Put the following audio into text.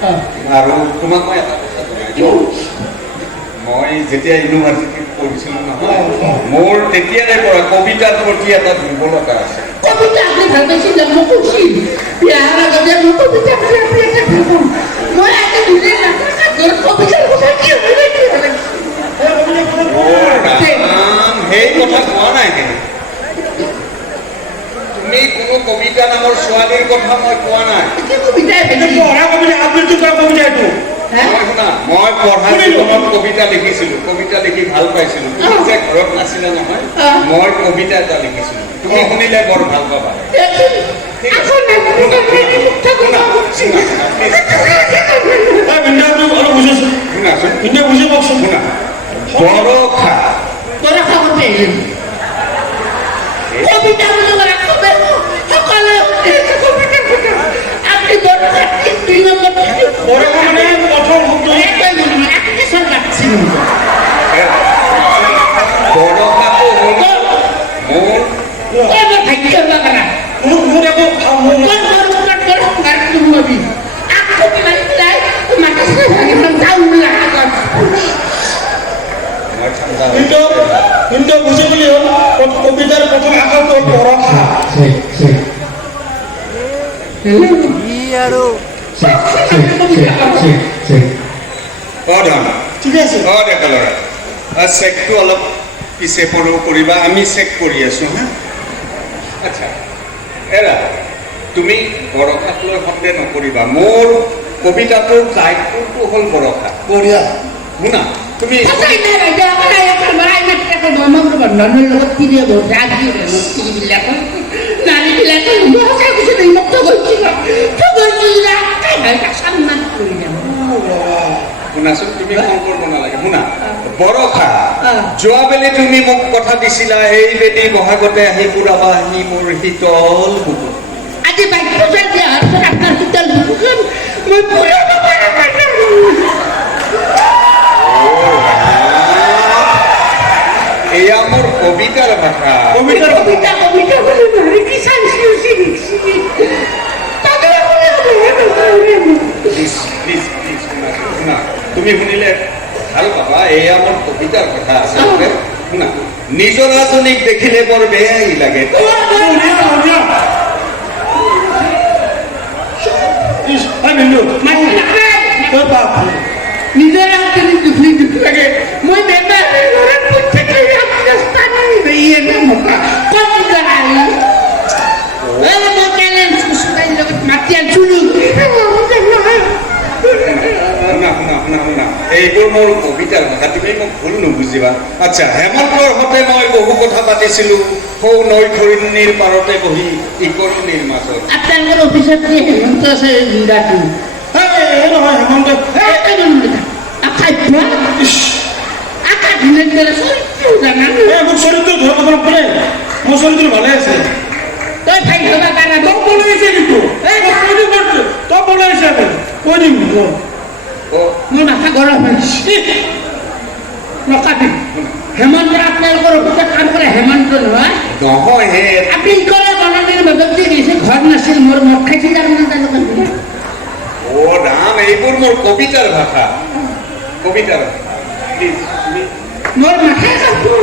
আৰু তোমাক মই এটা কথা জনাই দিওঁ মই যেতিয়া ইউনিভাৰ্চিটিত পঢ়িছিলোঁ নহয় মোৰ তেতিয়াৰে পৰা কবিতাৰ প্ৰতি এটা দুৰ্বলতা আছে কবিতা আপনি ভাল পাইছিল মই কৈছিল বিয়াৰ আগতে মই কবিতা আপনি এটা ভাল পাওঁ মই এটা বুজি নাপাওঁ কবিতাৰ কথা কি হয় সেই কথা কোৱা নাই কিন্তু তুমি কোনো কবিতা নামৰ ছোৱালীৰ কথা মই কোৱা নাই মই পঢ়া জীৱনত কবিতা লিখিছিলো কবিতা লিখি ভাল পাইছিলো তুমি যে ঘৰত নাছিলা নহয় মই কবিতা এটা লিখিছিলো তুমি শুনিলে বৰ ভাল পাবা বৰষা কবিতা সকলে আপনি দুই নম্বৰ প্ৰথম শব্দ বৰষাটো হ'ল মোৰ কিন্তু বুঝে বলি কবিতাৰ প্ৰথম আকাৰ তো বৰষা ঠিক আছে ডেকা ল'ৰা চেকটো অলপ পিছে পৰো কৰিবা আমি চেক কৰি আছো হা আচ্ছা এৰা তুমি বৰষাক লৈ সন্দেহ নকৰিবা মোৰ কবিতাটোৰ টাইটেলটো হ'ল বৰষা বঢ়িয়া শুনা তুমি বন্ধনৰ লগত তিৰিয়ে ৰাজি তিৰিবিলাকৰ নাৰীবিলাকে মুক্ত কৰিছিল সন্মান কৰি যাম শুনাচোন তুমি খং কৰিব নালাগে শুনা বৰষা যোৱাবেলি তুমি মোক কথা দিছিলা এইবেলি বহাগতে আহি পুৰাবা আহি মোৰ শীতল বুকু আজি বাক্য যে আপোনাৰ শীতল বুকুখন মই পুৰাব এয়া মোৰ কবিতাৰ ভাষা কবিতা কি চাইছি শুনা তুমি শুনিলে ভাল পাবা এয়া মোৰ কবিতাৰ কথা আচলতে শুনা নিজৰাজনীক দেখিলে বৰ বেয়াই লাগে নিজৰা দুখ লাগে মই বেমাৰ এইবোৰ মোৰ কবিতাৰ ভাষা তুমি মোক ভুল নুবুজিবা আচ্ছা হেমন্তৰ সৈতে মই বহু কথা পাতিছিলো সৌ নৈ খৰিণীৰ পাৰতে বহি ইকৰণীৰ মাজত আপোনালোকৰ অফিচত যে হেমন্ত আছে নহয় হেমন্ত মোক চৰিত্ৰ ধৰ্ম কৰে মোৰ চৰিত্ৰ ভালে আছে তই ভাই হবা কাৰণে তই বনাইছে কিন্তু তই বনাইছে কৈ দিম মোৰ মাথা গৰম হৈছে নকাবি হেমন্ত আপোনালোকৰ অফিচত কাম কৰে হেমন্ত নহয় নহয় হে আপুনি ক'লে বনানীৰ মাজত যে গৈছে ঘৰ নাছিল মোৰ মদ খাইছিল অ ৰাম এইবোৰ মোৰ কবিতাৰ ভাষা কবিতাৰ ভাষা মোৰ মাথাই কাপোৰ